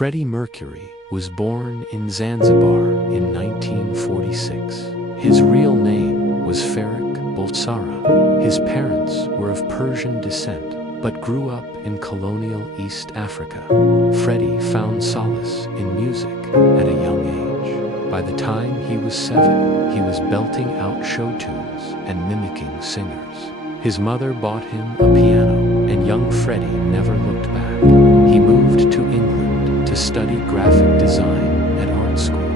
Freddie Mercury was born in Zanzibar in 1946. His real name was Farik Bulsara. His parents were of Persian descent, but grew up in colonial East Africa. Freddie found solace in music at a young age. By the time he was 7, he was belting out show tunes and mimicking singers. His mother bought him a piano, and young Freddie never looked back. He moved to England to study graphic design at art school.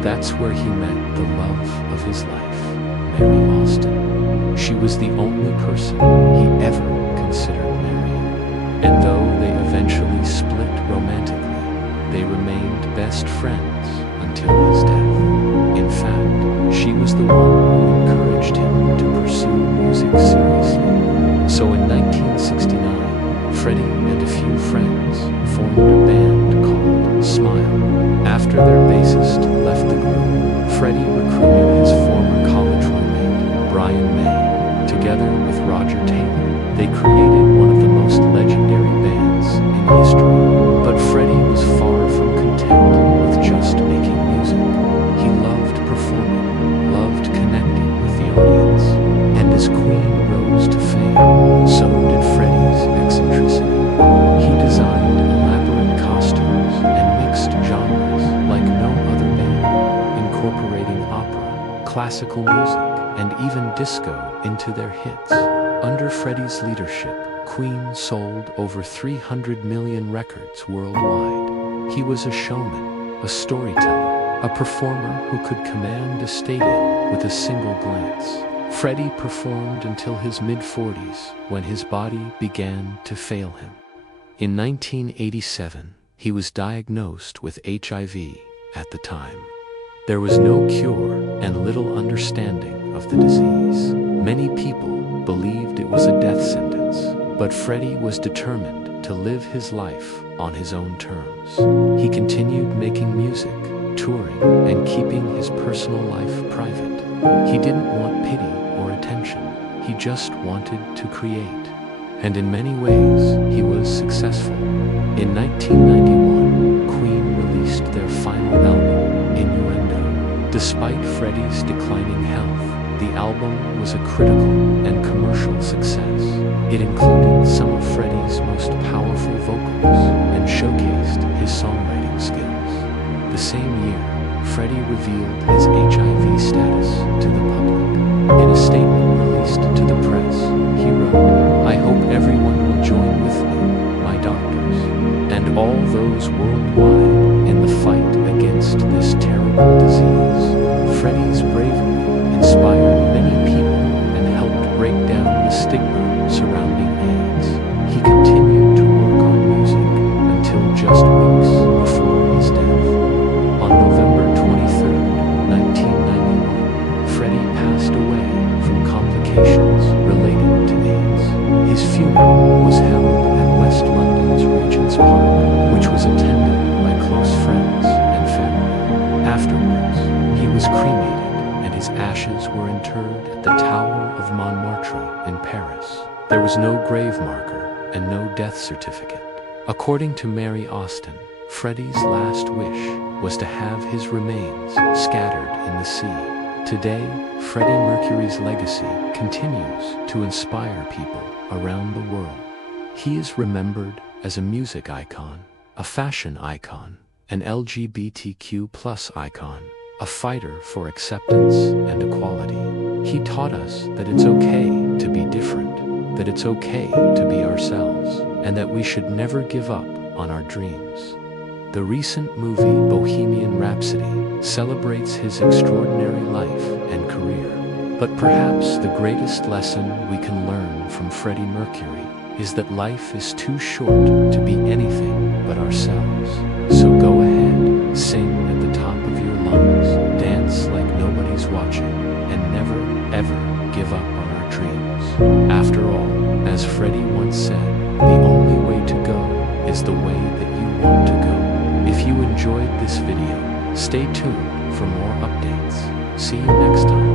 That's where he met the love of his life, Mary Austin. She was the only person he ever considered marrying. And though they eventually split romantically, they remained best friends until his death. In fact, she was the one who encouraged him to pursue music seriously. So in 1969, Freddie and a few friends formed a band called Smile. After their bassist left the group, Freddie recruited his former college roommate, Brian May. Together with Roger Taylor, they created one of the most legendary bands in history. But Freddie was far from content with just making music. He loved performing, loved connecting with the audience. And as Queen rose to fame, so did Freddie's eccentricity. He designed elaborate costumes and mixed genres like no other band, incorporating opera, classical music, and even disco into their hits. Under Freddie's leadership, Queen sold over 300 million records worldwide. He was a showman, a storyteller, a performer who could command a stadium with a single glance. Freddie performed until his mid-40s, when his body began to fail him. In 1987, he was diagnosed with HIV at the time. There was no cure and little understanding of the disease. Many people believed it was a death sentence, but Freddie was determined to live his life on his own terms. He continued making music, touring, and keeping his personal life private. He didn't want pity or attention. He just wanted to create. And in many ways, he was successful. In 1991, Queen released their final album, Innuendo. Despite Freddie's declining health, the album was a critical and commercial success. It included some of Freddie's most powerful vocals and showcased his songwriting skills. The same year, Freddie revealed his HIV status to the public. In a statement released to the press, he wrote, "I hope everyone will join with me, my doctors, and all those worldwide in the fight against this terrible disease." Freddie's bravery inspired many people and helped break down the stigma surrounding AIDS. He continued to work on music until just weeks before his death. On November 23, 1991, Freddie passed away from complications related to AIDS. His funeral was held at West London's Regent's Park, which was attended by close friends and family. Afterwards, he was cremated, and his ashes were interred at the Tower of Montmartre in Paris. There was no grave marker and no death certificate. According to Mary Austin, Freddie's last wish was to have his remains scattered in the sea. Today, Freddie Mercury's legacy continues to inspire people around the world. He is remembered as a music icon, a fashion icon, an LGBTQ+ icon, a fighter for acceptance and equality. He taught us that it's okay to be different, that it's okay to be ourselves, and that we should never give up on our dreams. The recent movie Bohemian Rhapsody celebrates his extraordinary life and career. But perhaps the greatest lesson we can learn from Freddie Mercury is that life is too short to be anything but ourselves. So go ahead, sing at the top of your lungs, dance like nobody's watching, and never, ever give up on our dreams. After all, as Freddie once said, the only way to go is the way that you want to go. If you enjoyed this video, stay tuned for more updates. See you next time.